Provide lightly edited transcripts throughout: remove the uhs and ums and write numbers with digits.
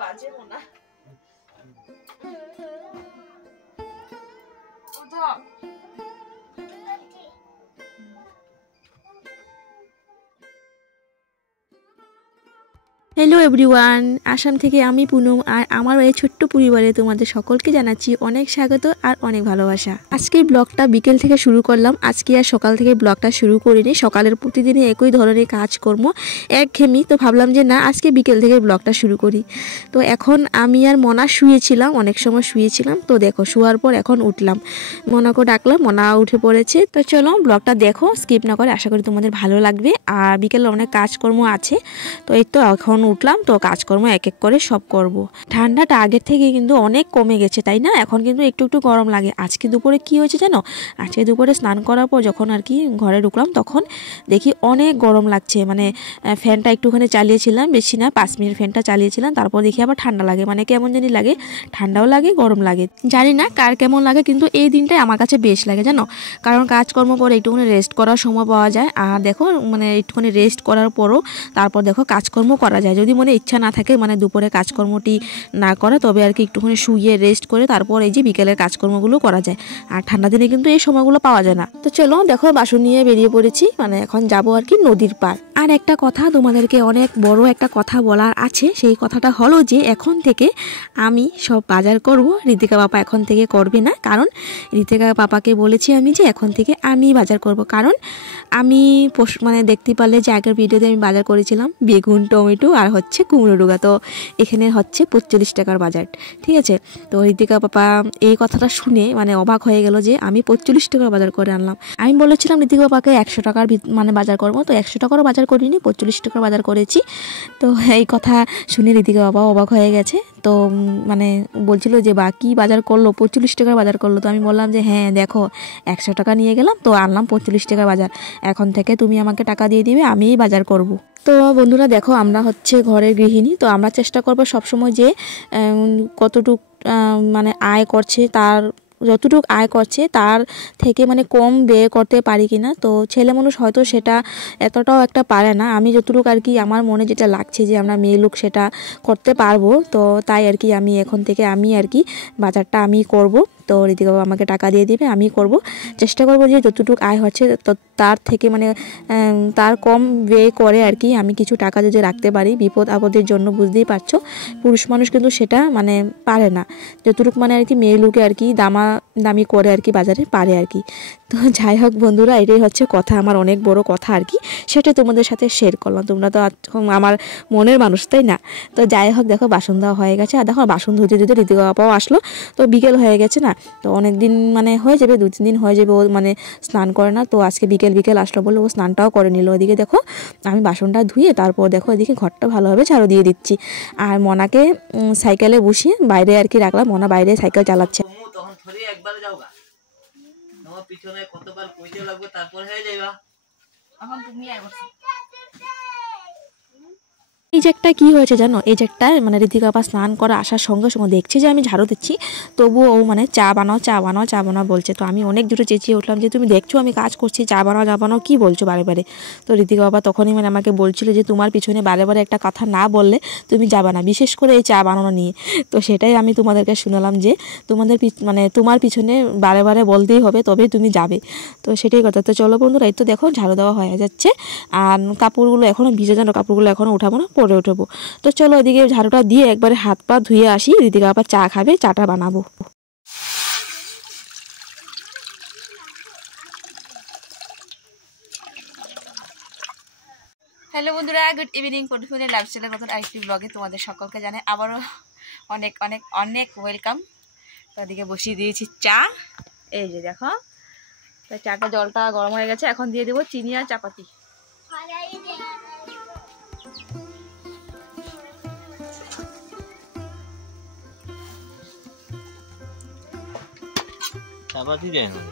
বাজে মনে hello everyone, Assam থেকে আমি পুনম আর আমার এই ছোট্ট পরিবারে তোমাদের সকলকে জানাচ্ছি অনেক স্বাগত আর অনেক ভালোবাসা। আজকে ব্লগটা বিকেল থেকে শুরু করলাম। আজকে আর সকাল থেকে ব্লগটা শুরু করিনি। সকালের প্রতিদিনই একই ধরনের কাজকর্ম একঘেয়েমি, তো ভাবলাম যে না আজকে বিকেল থেকে ব্লগটা শুরু করি। তো এখন আমি আর মনা শুয়েছিলাম, অনেক সময় শুয়েছিলাম। তো দেখো শোয়ার পর এখন উঠলাম, মনাকে ডাকলাম, মনা উঠে পড়েছে। তো চলো ব্লগটা দেখো, স্কিপ না করে, আশা করি তোমাদের ভালো লাগবে। আর বিকেলে অনেক কাজকর্ম আছে, তো এই তো এখন উঠলাম, তো কাজকর্ম এক এক করে সব করব। ঠান্ডাটা আগের থেকে কিন্তু অনেক কমে গেছে, তাই না? এখন কিন্তু একটু একটু গরম লাগে। আজকে দুপুরে কি হয়েছে জানো? আজকে দুপুরে স্নান করার পর যখন আর কি ঘরে ঢুকলাম তখন দেখি অনেক গরম লাগছে। মানে ফ্যানটা একটুখানি চালিয়েছিলাম, বেশি না 5 মিনিট ফ্যানটা চালিয়েছিলাম, তারপর দেখি আবার ঠান্ডা লাগে। মানে কেমন জানি লাগে, ঠান্ডাও লাগে গরম লাগে, জানি না কার কেমন লাগে, কিন্তু এই দিনটাই আমার কাছে বেশ লাগে জানো। কারণ কাজকর্ম করে একটুখানি রেস্ট করার সময় পাওয়া যায়। আর দেখো মানে একটুখানি রেস্ট করার পরও তারপর দেখো কাজকর্ম করা যায়। যদি মনে ইচ্ছা না থাকে মানে দুপুরে কাজকর্মটি না করা, তবে আর কি একটুখানি শুয়ে রেস্ট করে তারপর এই যে বিকেলের কাজকর্মগুলো করা যায়। আর ঠান্ডা দিনে কিন্তু এই সময়গুলো পাওয়া যায় না। তো চলো দেখো বাসন নিয়ে বেরিয়ে পড়েছি, মানে এখন যাবো আর কি নদীর পার। আর একটা কথা তোমাদেরকে অনেক বড় একটা কথা বলার আছে। সেই কথাটা হলো যে এখন থেকে আমি সব বাজার করব, ঋতিকা পাপা এখন থেকে করবে না। কারণ ঋতিকা পাপাকে বলেছি আমি যে এখন থেকে আমি বাজার করব। কারণ আমি মানে দেখতে পারলে যে আগের ভিডিওতে আমি বাজার করেছিলাম বেগুন, টমেটো আর হচ্ছে কুমড়ো ডুগা। তো এখানে হচ্ছে 45 টাকার বাজার, ঠিক আছে? তো ঋতিকা পাপা এই কথাটা শুনে মানে অবাক হয়ে গেল যে আমি 45 টাকার বাজার করে আনলাম। আমি বলেছিলাম ঋতিকা পাপাকে 100 টাকার মানে বাজার করবো, তো 100 টাকারও বাজার করিনি, 45 টাকার বাজার করেছি। তো এই কথা শুনে ঋতিকা বাবা অবাক হয়ে গেছে। তো মানে বলছিল যে বা কি বাজার করলো, 45 টাকার বাজার করলো। তো আমি বললাম যে হ্যাঁ দেখো 100 টাকা নিয়ে গেলাম, তো আনলাম 45 টাকার বাজার। এখন থেকে তুমি আমাকে টাকা দিয়ে দিবে, আমিই বাজার করব। তো বন্ধুরা দেখো আমরা হচ্ছে ঘরের গৃহিণী, তো আমরা চেষ্টা করবো সবসময় যে কতটুক মানে আয় করছে, তার যতটুকু আয় করছে তার থেকে মানে কম ব্যয় করতে পারি কিনা। তো ছেলে মানুষ হয়তো সেটা এতটাও একটা পারে না। আমি যতটুকু আর কি আমার মনে যেটা লাগছে যে আমরা মেয়ে লোক সেটা করতে পারবো, তো তাই আর কি আমি এখন থেকে আমি আর কি বাজারটা আমি করব। তো ঋতিকা বাবা আমাকে টাকা দিয়ে দিবে, আমি করব, চেষ্টা করব যে যতটুকু আয় হচ্ছে তার থেকে মানে তার কম ব্যয় করে আর কি আমি কিছু টাকা যদি রাখতে পারি বিপদ আপদের জন্য। বুঝতেই পারছো পুরুষ মানুষ কিন্তু সেটা মানে পারে না, যতটুকু মানে আর কি মেয়ে লোকে আর কি দামি করে আর কি বাজারে পারে আর কি। তো যাই হোক বন্ধুরা, এটাই হচ্ছে কথা, আমার অনেক বড় কথা আর কি, সেটা তোমাদের সাথে শেয়ার করলাম। তোমরা তো আমার মনের মানুষ, তাই না? তো যাই হোক দেখো বাসন দেওয়া হয়ে গেছে। আর দেখো বাসন ধুতে ধুতে ঋতিকা বাবাও আসলো। তো বিকেল হয়ে গেছে না, তো অনেক দিন মানে হয়ে যাবে, 2-3 দিন হয়ে যাবে ও মানে স্নান করে না। তো আজকে বিকেল আসলো বলে ও স্নানটাও করে নিল। ওদিকে দেখো আমি বাসনটা ধুয়ে তারপর দেখো এদিকে ঘরটা ভালোভাবে ঝাড়ু দিয়ে দিচ্ছি। আর মনাকে সাইকেলে বসিয়ে বাইরে আর কি রাখলাম, মনা বাইরে সাইকেল চালাচ্ছে। তখন থরি একবার যাওগা তোমার পিছনে কতবার কইতে লাগবে তারপর হয়ে যাইবা। এখন তুমি আই বসো। এই যে একটা কি হয়েছে জানো, এই যে একটা মানে ঋতিকা আপা স্নান করে আসার সঙ্গে সঙ্গে দেখছি যে আমি ঝাড়ু দিচ্ছি, তবুও ও মানে চা বানাও চা বানাও চা বানাও বলছে। তো আমি অনেক জোরে চেঁচিয়ে উঠলাম যে তুমি দেখছো আমি কাজ করছি, চা বানাও কি বলছো বারে বারে। তো ঋতিকা বাবা তখনই মানে আমাকে বলছিল যে তোমার পিছনে বারে বারে একটা কথা না বললে তুমি যাবে না, বিশেষ করে এই চা বানানো নিয়ে। তো সেটাই আমি তোমাদেরকে শুনালাম যে মানে তোমার পিছনে বারে বারে বলতেই হবে তবেই তুমি যাবে। তো সেটাই কথা। তো চলো বন্ধুরা, এই তো দেখো ঝাড়ু দেওয়া হয়ে যাচ্ছে। আর কাপড়গুলো এখনও ভিজে জানো, কাপড়গুলো এখনও উঠাবো না, পরে উঠবো। তো চলো এদিকে ঝাড়ুটা দিয়ে একবারে হাত পা ধুয়ে আসি, ঋতিকা আবার চা খাবে, চাটা বানাবো। হ্যালো বন্ধুরা, গুড ইভিনিং। পটুফুলের লাইফস্টাইলের মতন আরেকটি ব্লগে তোমাদের সকলকে জানাই আবারও অনেক অনেক অনেক ওয়েলকাম। তো এদিকে বসিয়ে দিয়েছি চা, এই যে দেখো। তো চাটা জলটা গরম হয়ে গেছে, এখন দিয়ে দেবো চিনি আর চাপাতি। চাপাতি দেয় না,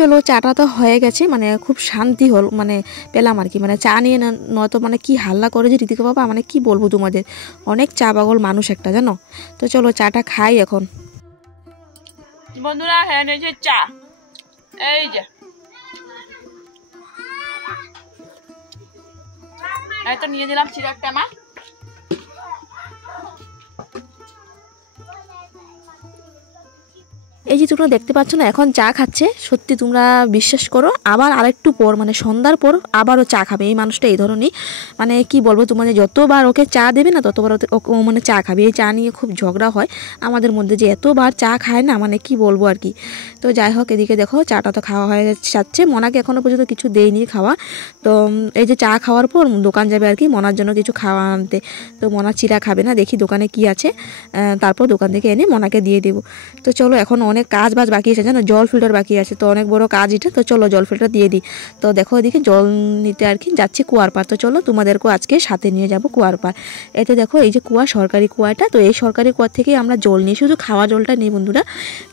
চলো চাটা তো হয়ে গেছে, মানে খুব শান্তি হল মানে পেলাম আর কি, মানে চা নিয়ে নয়তো মানে কি হাল্লা করে যে ঋতিকা বাবা, মানে কি বলবো তোমাদের, অনেক চা পাগল মানুষ একটা, জানো। তো চলো চাটা খাই এখন। বন্ধুরা হ্যাঁ নিয়েছে চা, এই যে এই তো নিয়ে দিলাম চিরাগটা মা। এই যে তোমরা দেখতে পাচ্ছ না এখন চা খাচ্ছে, সত্যি তোমরা বিশ্বাস করো আবার আরেকটু পর মানে সন্ধ্যার পর আবারও চা খাবে। এই মানুষটা এই ধরনের, মানে কি বলবো তোমাদের, যতবার ওকে চা দেবে না ততবার ও মানে চা খাবে। এই চা নিয়ে খুব ঝগড়া হয় আমাদের মধ্যে, যে এতবার চা খায় না, মানে কি বলবো আর কি। তো যাই হোক, এদিকে দেখো চাটা তো খাওয়া হয়ে যাচ্ছে, মনাকে এখনও পর্যন্ত কিছু দেয়নি খাওয়া। তো এই যে চা খাওয়ার পর দোকান যাবে আর কি মনার জন্য কিছু খাওয়া আনতে। তো মনা চিরা খাবে না, দেখি দোকানে কি আছে, তারপর দোকান থেকে এনে মনাকে দিয়ে দেবো। তো চলো এখন অনেক কাজ বাজ বাকি আছে, জানো, জল ফিল্টার বাকি আছে, তো অনেক বড় কাজ এটা। তো চলো জল ফিল্টার দিয়ে দিই। তো দেখো এদিকে জল নিতে আর কি যাচ্ছি কুয়ার পার। তো চলো তোমাদেরকেও আজকে সাথে নিয়ে যাব কুয়ার পার। এতে দেখো এই যে কুয়া, সরকারি কুয়াটা, তো এই সরকারি কুয়া থেকে আমরা জল নিই, শুধু খাওয়া জলটা নিই বন্ধুরা।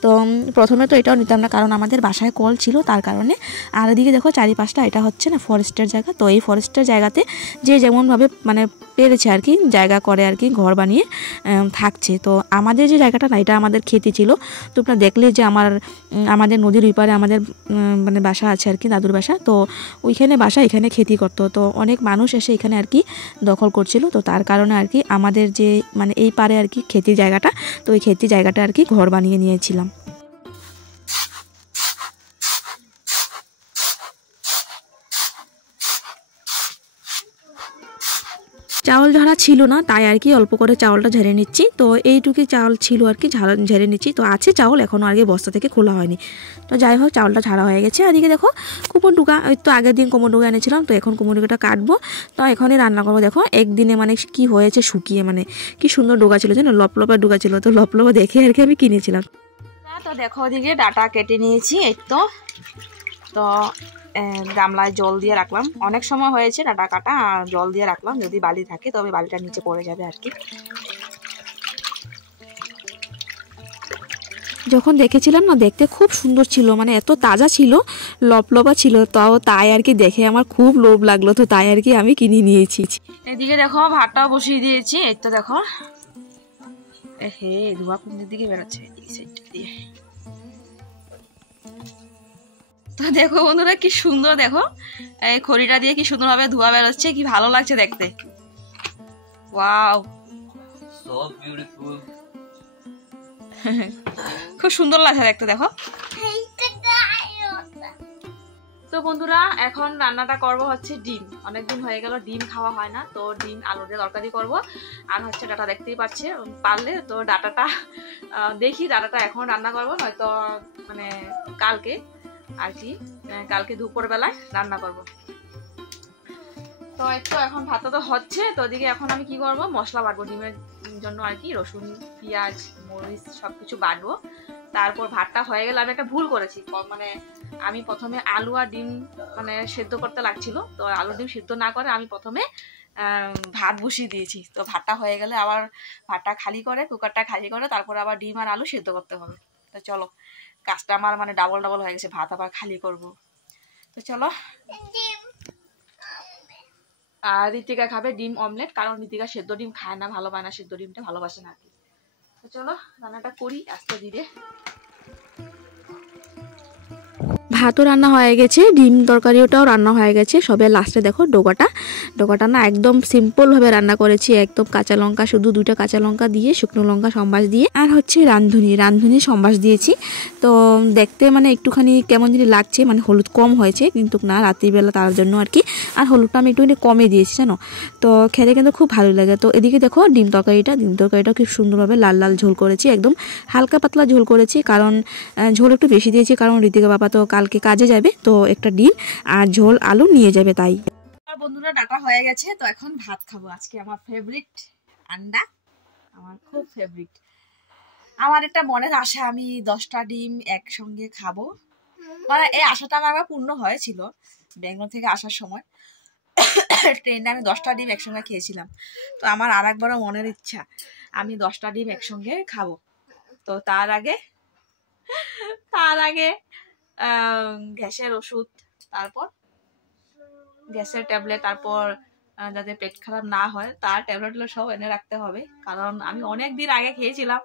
তো প্রথমে তো এটাও নিতাম না, কারণ আমাদের বাসায় কল ছিল তার কারণে। আর এদিকে দেখো চারিপাশটা এটা হচ্ছে না ফরেস্টের জায়গা, তো এই ফরেস্টের জায়গাতে যে যেমনভাবে মানে পেরেছে আর কি জায়গা করে আর কি ঘর বানিয়ে থাকছে। তো আমাদের যে জায়গাটা না, এটা আমাদের খেতে ছিল। তোমরা দেখলে যে আমাদের নদীর ওই পারে আমাদের মানে বাসা আছে আর কি, দাদুর বাসা, তো ওইখানে বাসা, এখানে খেতি করতো। তো অনেক মানুষ এসে এখানে আর কি দখল করছিল, তো তার কারণে আর কি আমাদের যে মানে এই পারে আর কি খেতির জায়গাটা, তো ওই খেতির জায়গাটা আর কি ঘর বানিয়ে নিয়েছিলাম। চাউল ঝাড়া ছিল না, তাই আর কি অল্প করে চাউলটা ঝেড়ে নিচ্ছি। তো এইটুকুই চাউল ছিল আর কি ঝেড়ে নিচ্ছি। তো আছে চাউল এখনও আর কি বস্তা থেকে খোলা হয়নি। তো যাই হোক চাউলটা ঝাড়া হয়ে গেছে। এদিকে দেখো কুমড়ো ডুকা, ওই তো আগের দিন কুমড়ো ডুকা এনেছিলাম, তো এখন কুমড়ো ডুকাটা কাটবো। তো এখনই রান্না করবো। দেখো একদিনে মানে কি হয়েছে শুকিয়ে, মানে কি সুন্দর ডুকা ছিল, জানো, লপলপা ডুকা ছিল। তো লপলপা দেখে আর কি আমি কিনেছিলাম। তো দেখো ওদিকে ডাটা কেটে নিয়েছি, এই তো গামলায় জল দিয়ে রাখলাম, অনেক সময় হয়েছে ডাটা কাটা, জল দিয়ে রাখলাম, যদি বালি থাকে তবে বালিটা নিচে পড়ে যাবে আর কি। যখন দেখেছিলাম না, দেখতে খুব সুন্দর ছিল, মানে এত তাজা ছিল, লপলপা ছিল, তাই আর কি দেখে আমার খুব লোভ লাগলো, তো তাই আর কি আমি কিনে নিয়েছি। এদিকে দেখো ভাতটাও বসিয়ে দিয়েছি, এই তো দেখো হে ধোয়া কোন দিকে বেরোচ্ছে, এই সাইডটা দিয়ে। তো দেখো বন্ধুরা কি সুন্দর, দেখো এই খড়িটা দিয়ে কি সুন্দর ভাবে ধোয়া বেরোচ্ছে, কি ভালো লাগছে দেখতে। ওয়াও, সো বিউটিফুল, খুব সুন্দর লাগছে দেখতে, দেখো। তো বন্ধুরা এখন রান্নাটা করব হচ্ছে ডিম, অনেকদিন হয়ে গেল ডিম খাওয়া হয় না, তো ডিম আলু দিয়ে তরকারি করব। আর হচ্ছে ডাটা দেখতেই পাচ্ছে, পারলে তো ডাটাটা দেখি, ডাটাটা এখন রান্না করব, নয়তো মানে কালকে আর কি, কালকে দুপুর বেলায় রান্না করব। তো একটু এখন ভাতটা তো হচ্ছে, তো ওদিকে এখন আমি কি করব, মশলা বাটবো ডিমের জন্য আর কি, রসুন পেঁয়াজ মরিচ সবকিছু বাটবো। তারপর ভাতটা হয়ে গেলে আমি একটা ভুল করেছি, মানে আমি প্রথমে আলু আর ডিম মানে সেদ্ধ করতে লাগছিল, তো আলু ডিম সেদ্ধ না করে আমি প্রথমে ভাত বসিয়ে দিয়েছি। তো ভাতটা হয়ে গেলে আবার ভাতটা খালি করে, কুকারটা খালি করে তারপর আবার ডিম আর আলু সেদ্ধ করতে হবে। তো চলো, কাজটা আমার মানে ডাবল ডাবল হয়ে গেছে, ভাত আবার খালি করব। তো চলো, আর ঋতিকা খাবে ডিম অমলেট, কারণ ঋতিকা সেদ্ধ ডিম খায় না, ভালো পায় না, সেদ্ধ ডিমটা ভালোবাসে না আর কি। তো চলো রান্নাটা করি আস্তে ধীরে। ভাতও রান্না হয়ে গেছে, ডিম তরকারিটাও রান্না হয়ে গেছে, সবে লাস্টে দেখো ডোকাটা না একদম সিম্পলভাবে রান্না করেছি, একদম কাঁচা লঙ্কা, শুধু 2টা কাঁচা লঙ্কা দিয়ে, শুকনো লঙ্কা সম্বাস দিয়ে, আর হচ্ছে রাঁধুনি সম্বাস দিয়েছি। তো দেখতে মানে একটুখানি কেমন যদি লাগছে, মানে হলুদ কম হয়েছে, কিন্তু না রাত্রিবেলা তার জন্য আর কি, আর হলুদটা আমি একটুখানি কমে দিয়েছি জানো। তো খেতে কিন্তু খুব ভালো লাগে। তো এদিকে দেখো ডিম তরকারিটা খুব সুন্দরভাবে লাল লাল ঝোল করেছি, একদম হালকা পাতলা ঝোল করেছি, কারণ ঝোল একটু বেশি দিয়েছি, কারণ ঋতিকা বাবা তো কালকে কাজে যাবে, তো একটা ডিম আর ঝোল আলু নিয়ে যাবে তাই। বন্ধুরা ডাটা হয়ে গেছে, তো এখন ভাত খাবো। আজকে আমার ফেভারিট আন্ডা, আমার খুব ফেভারিট। আমার একটা মনের আশা, আমি 10টা ডিম একসঙ্গে খাবো, মানে এই আশাটা আমার পূর্ণ হয়েছিল ব্যাঙ্গালোর থেকে আসার সময়। ট্রেনে আমি 10টা ডিম একসঙ্গে খেয়েছিলাম। তো আমার আর একবারও মনের ইচ্ছা, আমি 10টা ডিম একসঙ্গে খাবো। তো তার আগে গ্যাসের ওষুধ, তারপর গ্যাসের ট্যাবলেট, তারপর যাতে পেট খারাপ না হয় তার ট্যাবলেটগুলো সব এনে রাখতে হবে। কারণ আমি অনেক দিন আগে খেয়েছিলাম,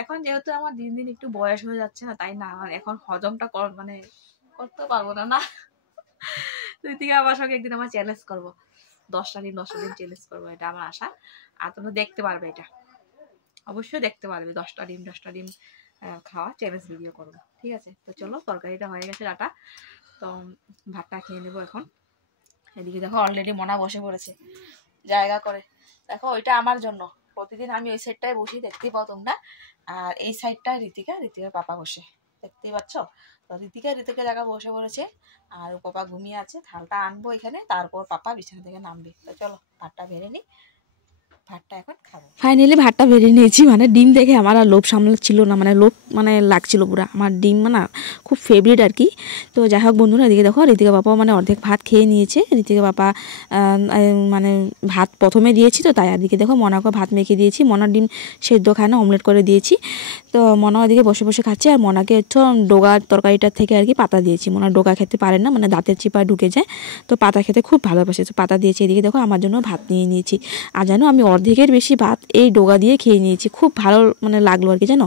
এখন যেহেতু আমার দিন দিন একটু বয়স হয়ে যাচ্ছে না, তাই না আমার এখন হজমটা মানে করতে পারবো না। না ঋতিকা আমার সঙ্গে একদিন আমার চ্যালেঞ্জ করবো, 10টা দিন চ্যালেঞ্জ করবো, এটা আমার আশা। আর তোমরা দেখতে পারবে, এটা অবশ্যই দেখতে পারবে, 10টা ডিম খাওয়া চ্যালেঞ্জ ভিডিও করবো, ঠিক আছে? তো চলো, তরকারিটা হয়ে গেছে ডাটা, তো ভাতটা খেয়ে নেবো এখন। এদিকে দেখো অলরেডি মনা বসে পড়েছে জায়গা করে। দেখো ওইটা আমার জন্য, প্রতিদিন আমি ওই সাইডটায় বসি, দেখতেই পাও তোমরা। আর এই সাইডটায় ঋতিকার পাপা বসে, দেখতেই পাচ্ছ। তো ঋতিকা জায়গা বসে পড়েছে, আর ও পাপা ঘুমিয়ে আছে। থালটা আনবো এখানে, তারপর পাপা বিছানা থেকে নামবে। তো চলো ভাতটা বেড়ে নিই, ভাতটা এখন খাবো। ফাইনালি ভাতটা বেড়ে নিয়েছি। মানে ডিম দেখে আমার আর লোভ সামলাচ্ছিল না, মানে লোভ মানে লাগছিল পুরো। আমার ডিম মানে খুব ফেভারিট আর কি। তো যাই হোক বন্ধুরা, এদিকে দেখো ঋতিকা বাবা মানে অর্ধেক ভাত খেয়ে নিয়েছে। ঋতিকা বাবা মানে ভাত প্রথমে দিয়েছি, তো তাই এদিকে দেখো মনাকে ভাত মেখে দিয়েছি। মনার ডিম সেদ্ধ খায় না, অমলেট করে দিয়েছি। তো মনা ওদিকে বসে বসে খাচ্ছে, আর মনাকে একটু ডোগা তরকারিটার থেকে আর কি পাতা দিয়েছি। মনা ডোগা খেতে পারে না, মানে দাঁতের চিপায় ঢুকে যায়, তো পাতা খেতে খুব ভালোবাসে, তো পাতা দিয়েছি। এদিকে দেখো আমার জন্য ভাত নিয়ে নিয়েছি। আর জানো আমি অর্ধেকের বেশি ভাত এই ডোগা দিয়ে খেয়ে নিয়েছি। খুব ভালো মানে লাগলো আর কি, জানো।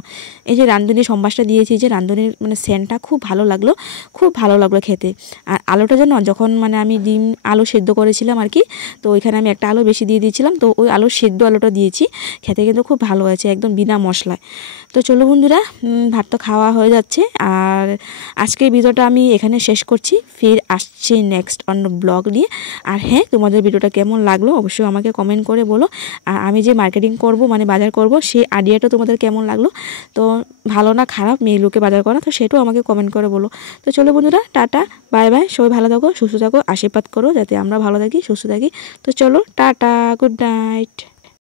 এই যে রাঁধুনির সম্বাসটা দিয়েছি, যে রাঁধুনির মানে সেন্টটা খুব ভালো লাগলো, খুব ভালো লাগলো খেতে। আর আলুটা জানো, যখন মানে আমি আলু সেদ্ধ করেছিলাম আর কি, তো ওইখানে আমি একটা আলু বেশি দিয়ে দিয়েছিলাম, তো ওই সেদ্ধ আলুটা দিয়েছি। খেতে কিন্তু খুব ভালো হয়েছে, একদম বিনা মশলায়। তো চলো বন্ধুরা, ভাত তো খাওয়া হয়ে যাচ্ছে, আর আজকের ভিডিওটা আমি এখানে শেষ করছি। ফির আসছি নেক্সট অন্য ব্লগ নিয়ে। আর হ্যাঁ, তোমাদের ভিডিওটা কেমন লাগলো অবশ্যই আমাকে কমেন্ট করে বলো। আর আমি যে মার্কেটিং করব মানে বাজার করব, সেই আইডিয়াটা তোমাদের কেমন লাগলো, তো ভালো না খারাপ মেয়ে লোকে বাজার করা, তো সেটাও আমাকে কমেন্ট করে বলো। তো চলো বন্ধুরা, টাটা বাই বাই, সবাই ভালো থাকো, সুস্থ থাকো, আশীর্বাদ করো যাতে আমরা ভালো থাকি, সুস্থ থাকি। তো চলো টাটা, গুড নাইট।